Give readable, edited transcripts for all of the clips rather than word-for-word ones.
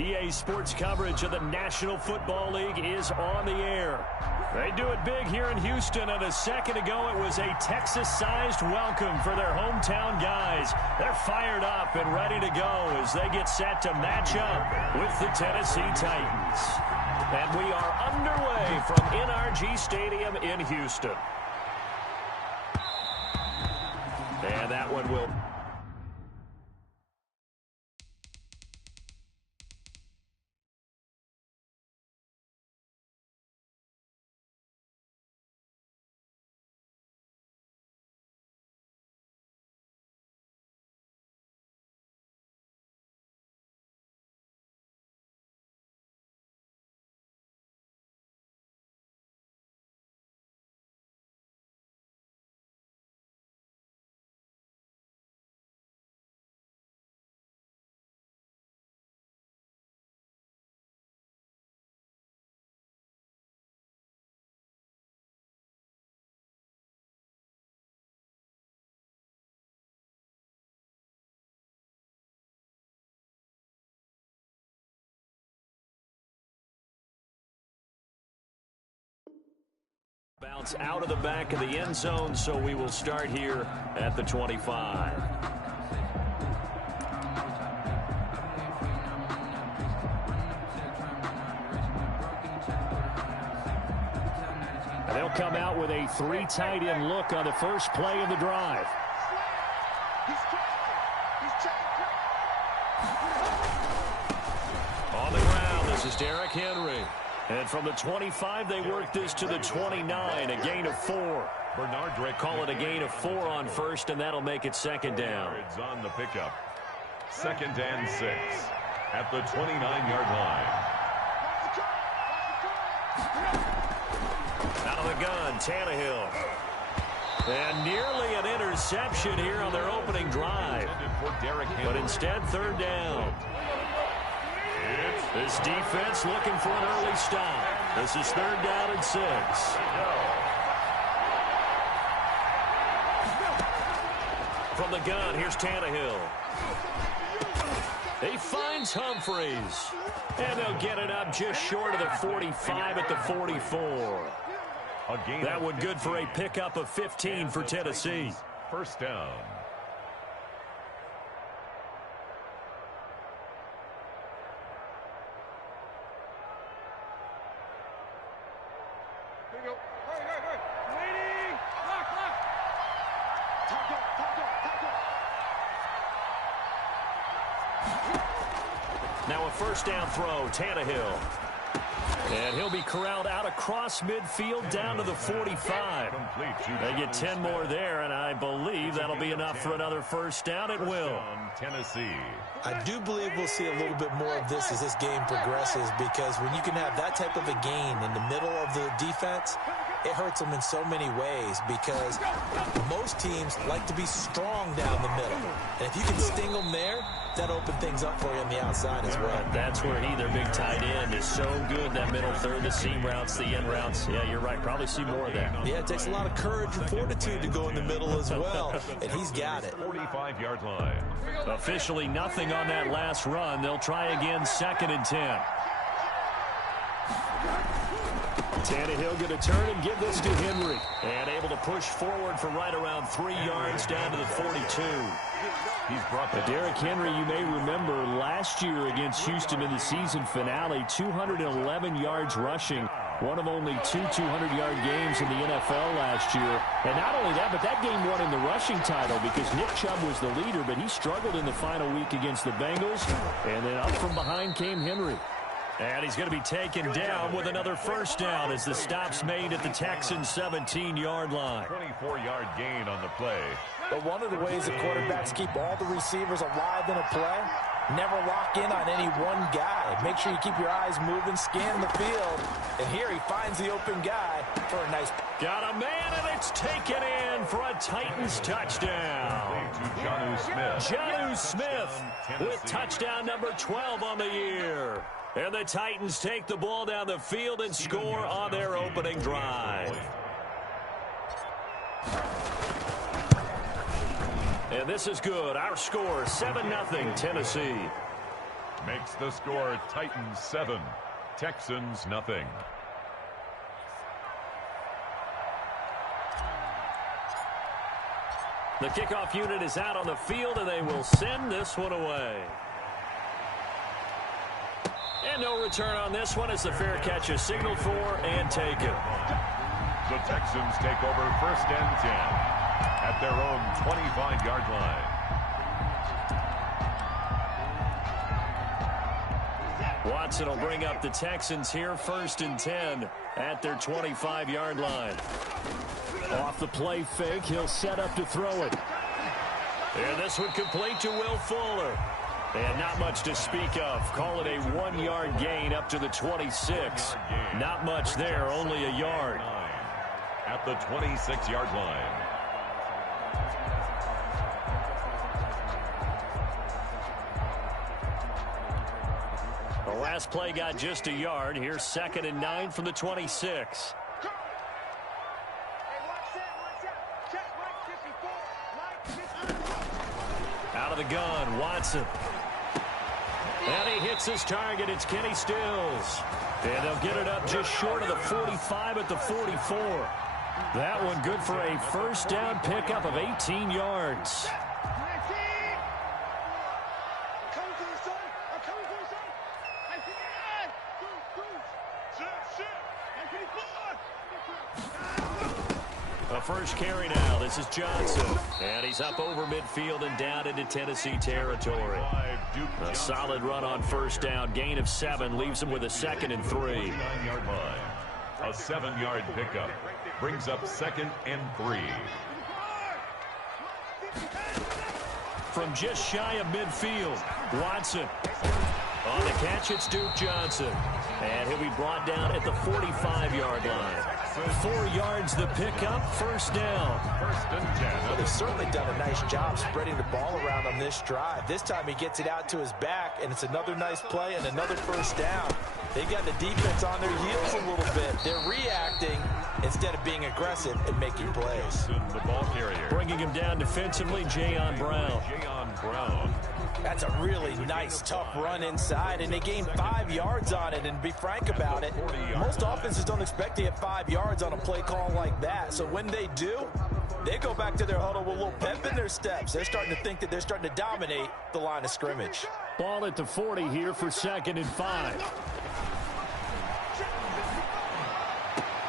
EA Sports coverage of the National Football League is on the air. They do it big here in Houston, and a second ago it was a Texas-sized welcome for their hometown guys. They're fired up and ready to go as they get set to match up with the Tennessee Titans. And we are underway from NRG Stadium in Houston. And that one will... Bounce out of the back of the end zone, so we will start here at the 25. And they'll come out with a 3 tight end look on the first play of the drive. On the ground, this is Derrick Henry. And from the 25, they work this to the 29, a gain of 4. Bernard Drake call it a gain of 4 on first, and that'll make it second down. It's on the pickup. 2nd and 6 at the 29-yard line. Out of the gun, Tannehill. And nearly an interception here on their opening drive. But instead, 3rd down. This defense looking for an early stop. This is 3rd down and 6. From the gun, here's Tannehill. He finds Humphreys. And they'll get it up just short of the 45 at the 44. That one good for a pickup of 15 for Tennessee. 1st down. Now a 1st down throw, Tannehill. And he'll be corralled out across midfield down to the 45. They get 10 more there, and I believe that'll be enough for another 1st down. It will. Tennessee. I do believe we'll see a little bit more of this as this game progresses, because when you can have that type of a gain in the middle of the defense, it hurts them in so many ways, because most teams like to be strong down the middle. And if you can sting them there, that opens things up for you on the outside as well. That's where their big tight end, is so good. That middle third, the seam routes, the end routes. Yeah, you're right. Probably see more of that. Yeah, it takes a lot of courage and fortitude to go in the middle as well. And he's got it. 45-yard line. Officially nothing on that last run. They'll try again, 2nd and 10. Tannehill going to turn and give this to Henry. And able to push forward for right around 3 yards down to the 42. He's brought the Derrick Henry, you may remember last year against Houston in the season finale, 211 yards rushing. One of only 2 200-yard games in the NFL last year. And not only that, but that game won him the rushing title because Nick Chubb was the leader, but he struggled in the final week against the Bengals. And then up from behind came Henry. And he's going to be taken down with another 1st down as the stop's made at the Texans' 17-yard line. 24-yard gain on the play. But one of the ways that quarterbacks keep all the receivers alive in a play, never lock in on any one guy. Make sure you keep your eyes moving, scan the field. And here he finds the open guy for a nice... Got a man, and it's taken in for a Titans touchdown. Jonnu Smith with touchdown number 12 on the year. And the Titans take the ball down the field and score on their opening drive. And this is good. Our score, 7-0 Tennessee. Makes the score Titans 7, Texans nothing. The kickoff unit is out on the field, and they will send this one away. And no return on this one as the fair catch is signaled for and taken. The Texans take over 1st and 10 at their own 25-yard line. Watson will bring up the Texans here 1st and 10 at their 25-yard line. Off the play fake, he'll set up to throw it. And this one complete to Will Fuller. And not much to speak of. Call it a 1-yard gain up to the 26. Not much there, only a yard. At the 26-yard line. The last play got just a yard. Here's 2nd and 9 from the 26. Out of the gun, Watson. And he hits his target. It's Kenny Stills. And they'll get it up just short of the 45 at the 44. That one good for a 1st down pickup of 18 yards. A first carry now. This is Johnson. And he's up over midfield and down into Tennessee territory. A solid run on 1st down. Gain of 7 leaves him with a 2nd and 3. 9-yard line. A 7-yard pickup brings up 2nd and 3. From just shy of midfield, Watson. On the catch, it's Duke Johnson. And he'll be brought down at the 45-yard line. 4 yards the pickup, 1st down. 1st and 10. Well, they've certainly done a nice job spreading the ball around on this drive. This time he gets it out to his back, and it's another nice play and another 1st down. They've got the defense on their heels a little bit. They're reacting instead of being aggressive and making plays. The ball carrier. Bringing him down defensively, Jayon Brown. Jayon Brown. That's a really nice, tough run inside, and they gained 5 yards on it. And to be frank about it, most offenses don't expect to get 5 yards on a play call like that. So when they do, they go back to their huddle with a little pep in their steps. They're starting to think that they're starting to dominate the line of scrimmage. Ball at the 40 here for 2nd and 5.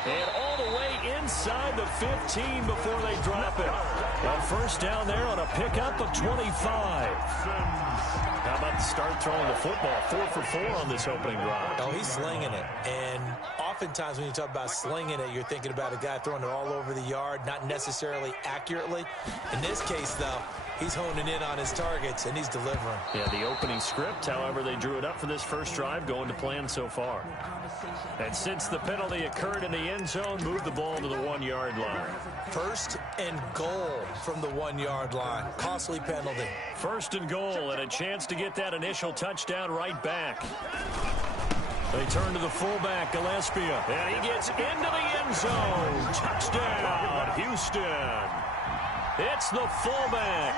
And all the way inside the 15 before they drop it. On 1st down there on a pickup of 25. How about the start throwing the football? 4 for 4 on this opening drive. Oh, he's slinging it. And oftentimes when you talk about slinging it, you're thinking about a guy throwing it all over the yard, not necessarily accurately. In this case, though, he's honing in on his targets, and he's delivering. Yeah, the opening script, however, they drew it up for this first drive, going to plan so far. And since the penalty occurred in the end zone, move the ball to the 1-yard line. 1st and goal from the 1-yard line. Costly penalty. 1st and goal, and a chance to get that initial touchdown right back. They turn to the fullback, Gillespie, and he gets into the end zone. Touchdown, Houston. It's the fullback.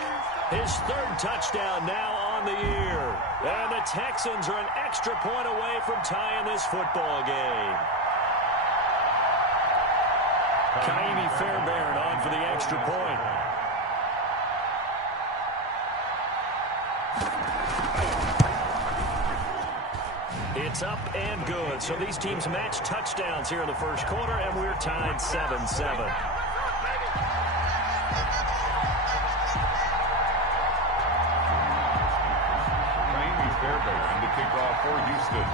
His 3rd touchdown now on the year. And the Texans are an extra point away from tying this football game. Kaimi Fairbairn on for the extra point. It's up and good. So these teams match touchdowns here in the first quarter, and we're tied 7-7. For Houston.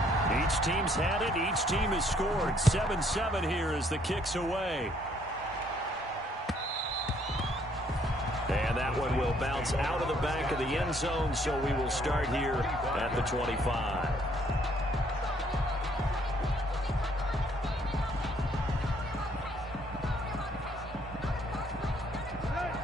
Each team's had it. Each team has scored. 7-7 here as the kick's away. And that one will bounce out of the back of the end zone, so we will start here at the 25.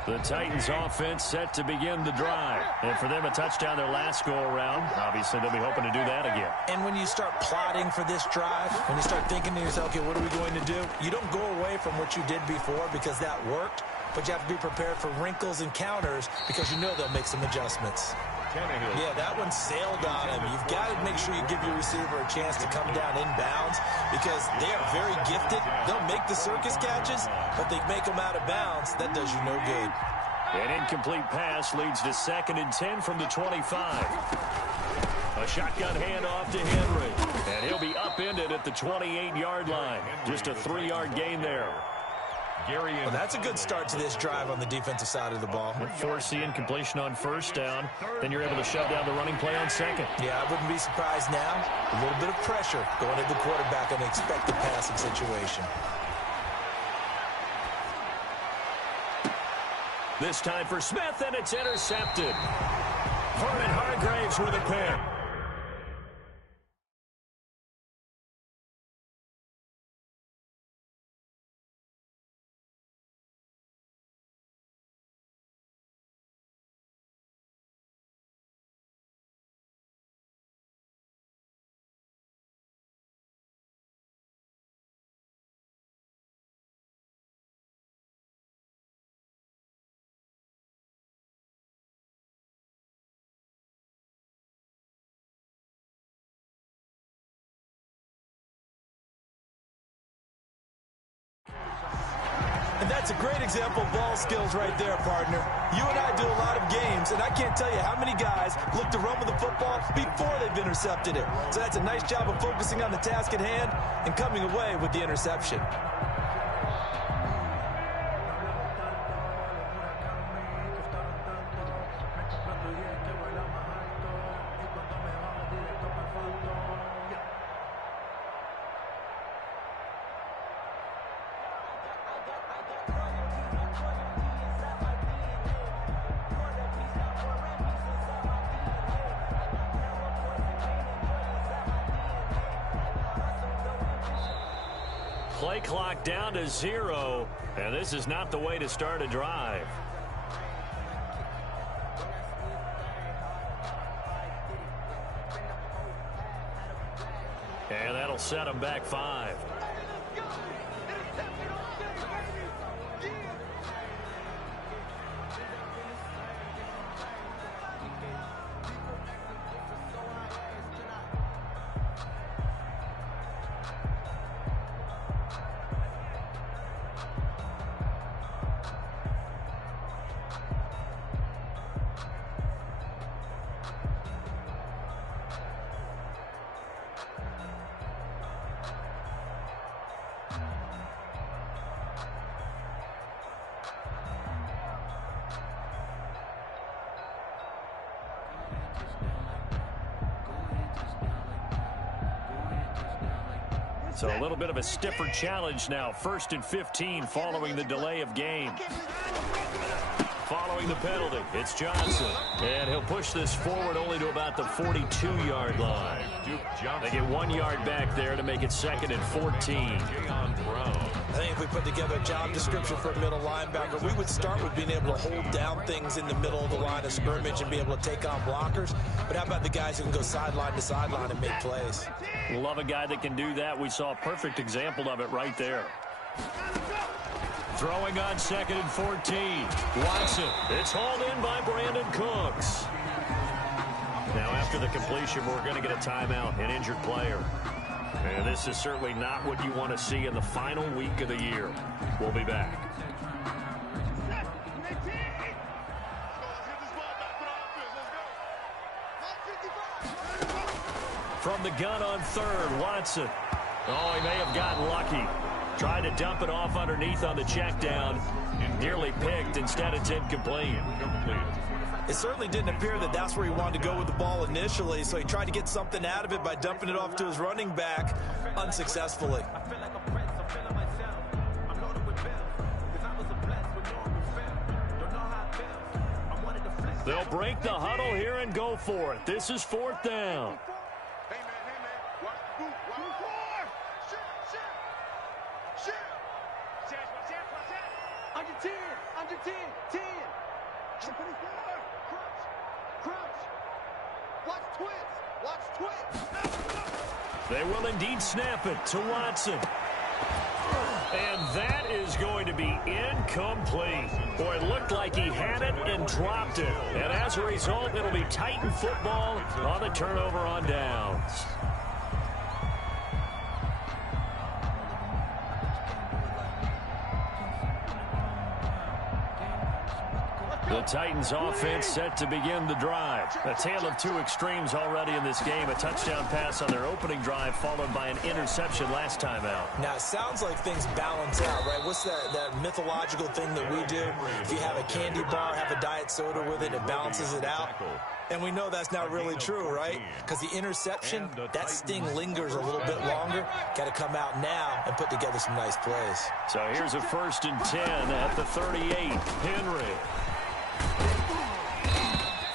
The Titans offense set to begin the drive. And for them, a touchdown their last go-around. Obviously, they'll be hoping to do that again. And when you start plotting for this drive, when you start thinking to yourself, okay, what are we going to do? You don't go away from what you did before because that worked, but you have to be prepared for wrinkles and counters because you know they'll make some adjustments. Yeah, that one sailed on him. You've got to make sure you give your receiver a chance to come down inbounds because they are very gifted. They'll make the circus catches, but they make them out of bounds. That does you no good. An incomplete pass leads to 2nd and 10 from the 25. A shotgun handoff to Henry. And he'll be upended at the 28-yard line. Just a 3-yard gain there. Well, that's a good start to this drive on the defensive side of the ball. Force the incompletion on 1st down. Then you're able to shut down the running play on 2nd. Yeah, I wouldn't be surprised now. A little bit of pressure going at the quarterback in an expected passing situation. This time for Smith, and it's intercepted. Vernon Hargraves with a pick. And that's a great example of ball skills right there, partner. You and I do a lot of games, and I can't tell you how many guys look to run with the football before they've intercepted it. So that's a nice job of focusing on the task at hand and coming away with the interception. Play clock down to 0, and this is not the way to start a drive. And that'll set them back 5. So a little bit of a stiffer challenge now. 1st and 15 following the delay of game. Following the penalty, it's Johnson. And he'll push this forward only to about the 42-yard line. They get 1 yard back there to make it 2nd and 14. I think if we put together a job description for a middle linebacker, we would start with being able to hold down things in the middle of the line of scrimmage and be able to take on blockers. But how about the guys who can go sideline to sideline and make plays? Love a guy that can do that. We saw a perfect example of it right there. Throwing on 2nd and 14. Watson. It's hauled in by Brandon Cooks. Now after the completion, we're going to get a timeout, an injured player. And this is certainly not what you want to see in the final week of the year. We'll be back. From the gun on 3rd, Watson. Oh, he may have gotten lucky. Tried to dump it off underneath on the check down. Nearly picked. Instead, it's incomplete. It certainly didn't appear that that's where he wanted to go with the ball initially, so he tried to get something out of it by dumping it off to his running back unsuccessfully. They'll break the huddle here and go for it. This is 4th down. They will indeed snap it to Watson. And that is going to be incomplete. Boy, it looked like he had it and dropped it. And as a result, it'll be Titan football on the turnover on downs. The Titans offense set to begin the drive. A tale of two extremes already in this game. A touchdown pass on their opening drive followed by an interception last time out. Now, it sounds like things balance out, right? What's that mythological thing that we do? If you have a candy bar, have a diet soda with it, it balances it out. And we know that's not really true, right? Because the interception, that sting lingers a little bit longer. Got to come out now and put together some nice plays. So here's a 1st and 10 at the 38. Henry.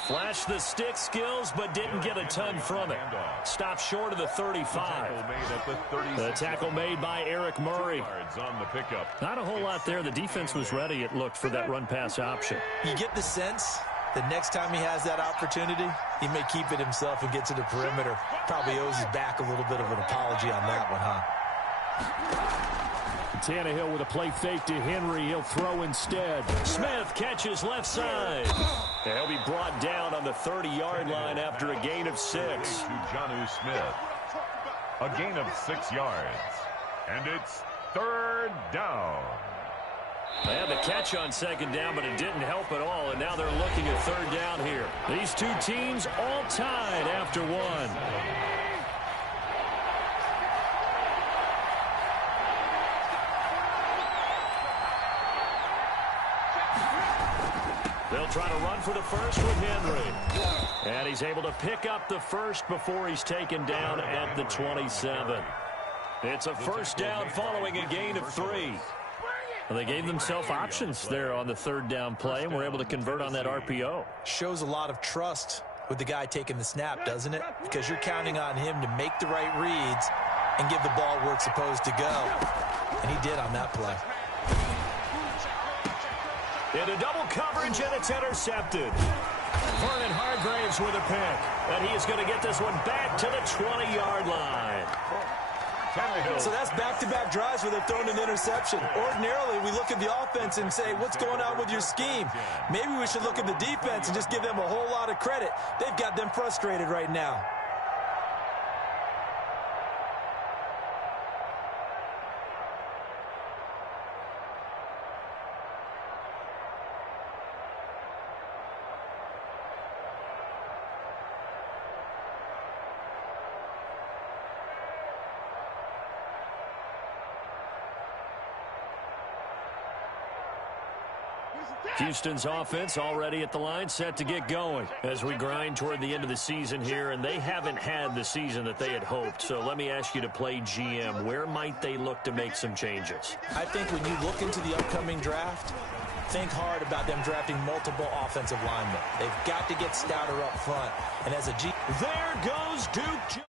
Flashed the stick skills, but didn't get a ton from it. Stopped short of the 35. The tackle made by Eric Murray. Not a whole lot there. The defense was ready, it looked, for that run-pass option. You get the sense that next time he has that opportunity, he may keep it himself and get to the perimeter. Probably owes his back a little bit of an apology on that one, huh? Tannehill with a play fake to Henry. He'll throw instead. Smith catches left side. And he'll be brought down on the 30-yard line after a gain of 6. To Jonnu Smith. A gain of 6 yards. And it's 3rd down. They had the catch on 2nd down, but it didn't help at all. And now they're looking at 3rd down here. These two teams all tied after 1. They'll try to run for the first with Henry. And he's able to pick up the first before he's taken down at the 27. It's a 1st down following a gain of 3. Well, they gave themselves options there on the 3rd down play and were able to convert on that RPO. Shows a lot of trust with the guy taking the snap, doesn't it? Because you're counting on him to make the right reads and give the ball where it's supposed to go. And he did on that play. Into double coverage, and it's intercepted. Vernon Hargraves with a pick. And he is going to get this one back to the 20-yard line. So that's back-to-back drives where they've thrown an interception. Ordinarily, we look at the offense and say, what's going on with your scheme? Maybe we should look at the defense and just give them a whole lot of credit. They've got them frustrated right now. Houston's offense already at the line, set to get going as we grind toward the end of the season here, and they haven't had the season that they had hoped. So let me ask you to play GM. Where might they look to make some changes? I think when you look into the upcoming draft, think hard about them drafting multiple offensive linemen. They've got to get stouter up front. And as a G... There goes Duke.